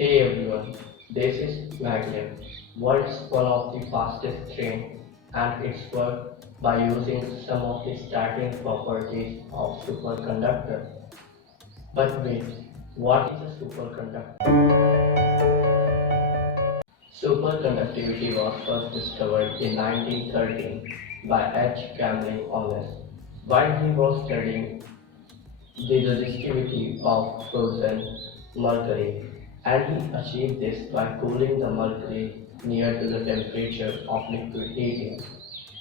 Hey everyone, this is Magnet. World's one of the fastest train and it's worked by using some of the starting properties of superconductor. But wait, what is a superconductor? Superconductivity was first discovered in 1913 by H. Cameron Honest while he was studying the resistivity of frozen mercury, and he achieved this by cooling the mercury near to the temperature of liquid helium.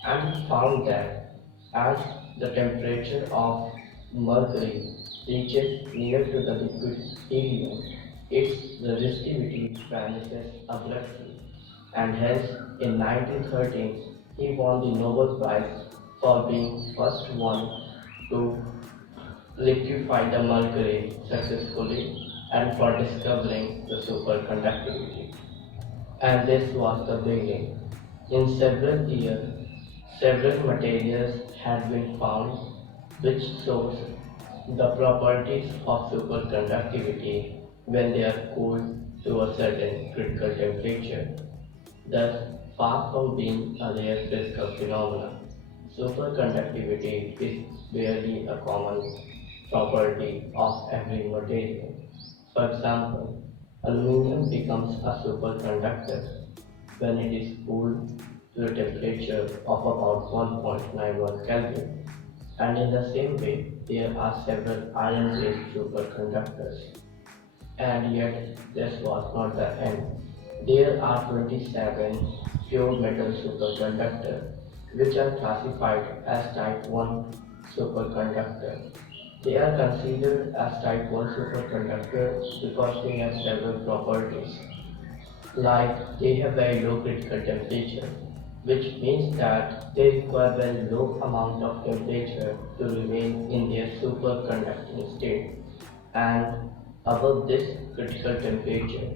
And he found that as the temperature of mercury reaches near to the liquid helium, its resistivity vanishes abruptly. And hence, in 1913, he won the Nobel Prize for being first one to liquefy the mercury successfully and for discovering the superconductivity. And this was the beginning. In several years, several materials had been found which shows the properties of superconductivity when they are cooled to a certain critical temperature. Thus, far from being a rare physical phenomenon, superconductivity is barely a common property of every material. For example, aluminum becomes a superconductor when it is cooled to a temperature of about 1.91 Kelvin. And in the same way, there are several iron-based superconductors. And yet, this was not the end. There are 27 pure metal superconductors, which are classified as type 1 superconductor. They are considered as type 1 superconductor because they have several properties, like they have very low critical temperature, which means that they require very low amount of temperature to remain in their superconducting state, and above this critical temperature,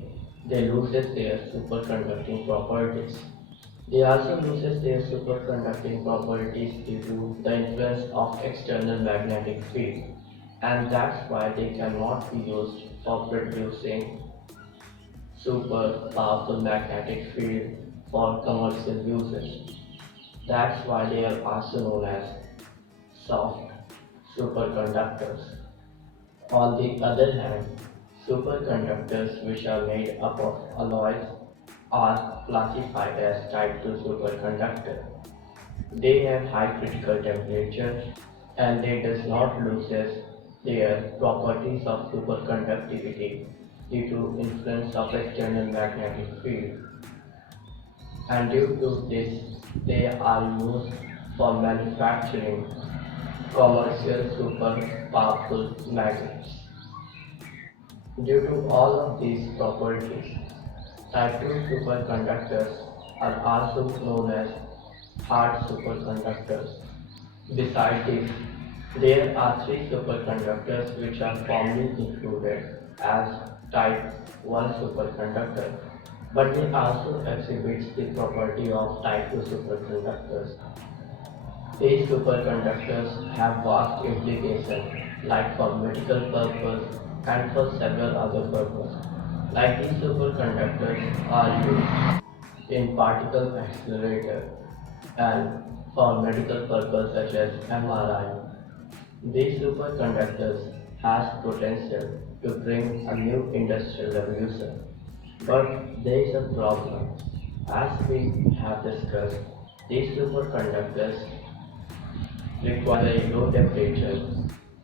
they loses their superconducting properties. They also loses their superconducting properties due to the influence of external magnetic field, and that's why they cannot be used for producing super powerful magnetic field for commercial uses. That's why they are also known as soft superconductors. On the other hand, superconductors which are made up of alloys are classified as type 2 superconductor. They have high critical temperature and they does not loses their properties of superconductivity due to influence of external magnetic field, and due to this they are used for manufacturing commercial super powerful magnets. Due to all of these properties, type 2 superconductors are also known as hard superconductors. Besides this, there are three superconductors which are commonly included as type 1 superconductor, but they also exhibit the property of type 2 superconductors. These superconductors have vast implications like for medical purpose and for several other purposes. Like these superconductors are used in particle accelerator and for medical purpose such as MRI. These superconductors has potential to bring a new industrial revolution. But there is a problem. As we have discussed, these superconductors require very low temperature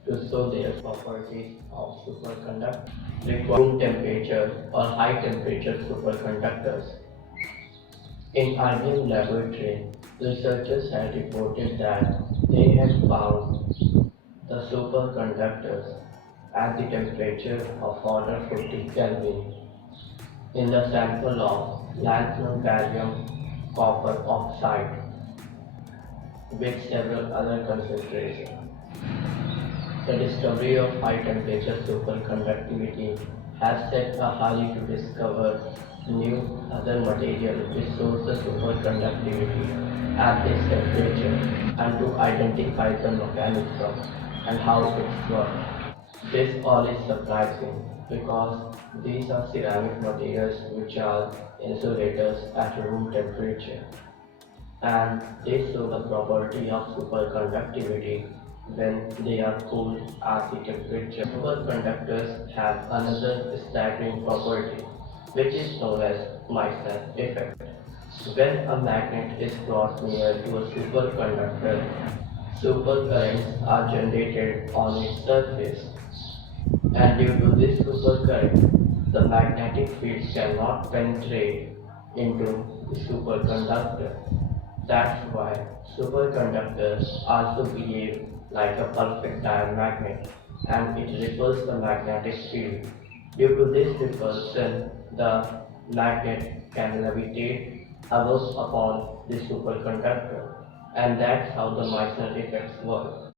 to show their properties of superconductor, require room temperature or high temperature superconductors. In IBM laboratory, researchers had reported that they had found the superconductors at the temperature of order 50 Kelvin in the sample of lanthanum barium copper oxide with several other concentrations. The discovery of high temperature superconductivity has set a hurry to discover new other material which shows the superconductivity at this temperature and to identify the mechanism and how it works. This all is surprising because these are ceramic materials which are insulators at room temperature, and they show the property of superconductivity when they are cooled at the temperature. Superconductors have another staggering property, which is known as Meissner effect. When a magnet is brought near to a superconductor, supercurrents are generated on its surface, and due to this supercurrent, the magnetic field cannot penetrate into the superconductor. That's why superconductors also behave like a perfect diamagnet, and it repels the magnetic field. Due to this repulsion, the magnet can levitate above upon the superconductor, and that's how the Meissner effects work.